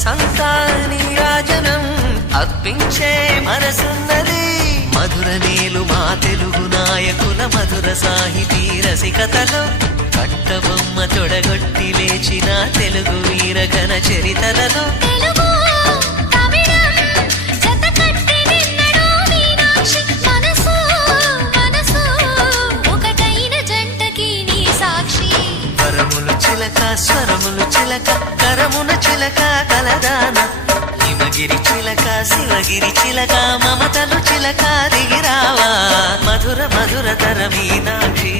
మనసంతా నీరాజనం అర్పించే మనసున్నది. మధుర నేలు మా తెలుగు నాయకుల మధుర సాహితీ రసికతలో కట్టబొమ్మ తొడగొట్టి లేచిన తెలుగు వీర ఘన చరితలలో స్వరములు చిలక కరమున చిలక కలదాన హిమగిరి చిలక శివగిరి చిలక మమతలు చిలక దిగిరావా మధుర మధుర తర మీనాక్షి